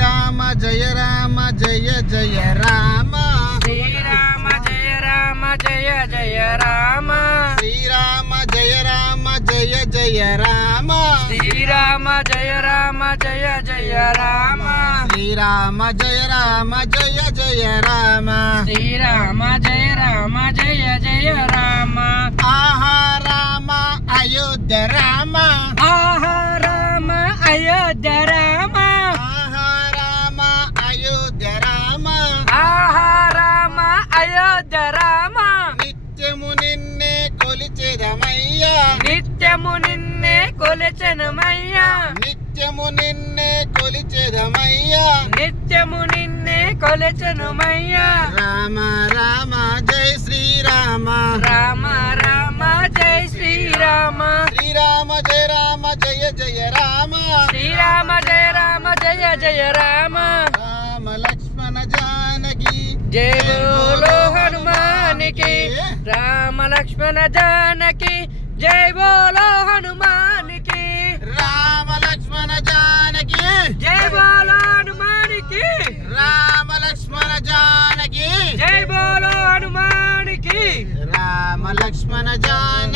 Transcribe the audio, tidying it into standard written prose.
శ్రీరామ జయ రామ జయ జయ రామ శ్రీరామ జయ రామ జయ జయ రామ శ్రీరామ జయ రామ జయ జయ రామ శ్రీరామ జయ రామ జయ జయ రామ శ్రీరామ జయ రామ జయ జయ రామ శ్రీరామ జయ రామ జయ జయ రామ ఆహా రామ అయోధ్య రామ ఆహా రామ అయోధ్య రామ ఆహా రామ అయోధ్య రామ ఆహా రామ అయోధ్య రామ నిత్యము నిన్నే కొలిచెదమయ్యా నిత్యము నిన్నే కొలిచెదమయ్యా నిత్యము నిన్నే కొలిచెదమయ్యా నిత్యము నిన్నే కొలిచెదమయ్యా రామ రామ జై శ్రీరామ రామ రామ జై శ్రీరామ శ్రీరామ జయ రామ జయ జయ రామ శ్రీరామ జయ రామ జయ జయ రామ రామ లక్ష్మణ జానకి జయ బోలో హనుమానికి రామ లక్ష్మణ జానకి జయ బోలో హనుమానికి రామ లక్ష్మణ జానకి జయ బోలో హనుమానికి రామ లక్ష్మణ జానకి జయ బోలో హనుమానికి రామ లక్ష్మణ జానకి